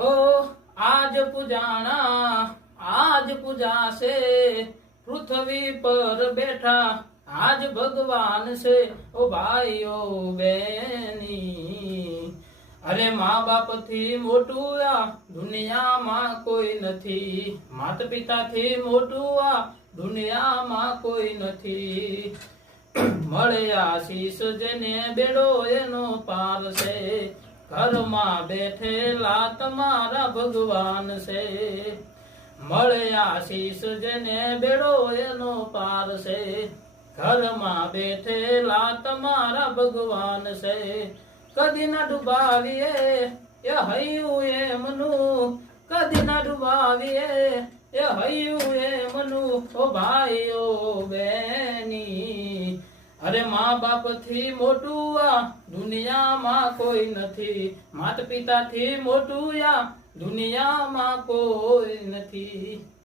हो आज पूजाना आज पूजाશે પૃથ્વી પર બેઠા આજ ભગવાન છે ઓ ભાઈઓ બેની અરે મા બાપ થી મોટું આ દુનિયામાં કોઈ નથી માતા પિતા થી મોટું આ દુનિયામાં કોઈ નથી મળે આશીષ જેને બેડો એનો પાર છે ઘરમાં બેઠેલા તમારા ભગવાન છે મળે આશીષ જેને બેડો એનો પાર છે ઘરમાં બેઠેલા તમારા ભગવાન છે કદી ના ડુબાવીએ એ હૈયું એમનું કદી ના ડુબાવીએ એ હૈયું એમનું ઓ ભાઈઓ બેની અરે મા બાપ થી મોટું આ દુનિયામાં કોઈ નથી માતા પિતા થી મોટું આ દુનિયામાં કોઈ નથી।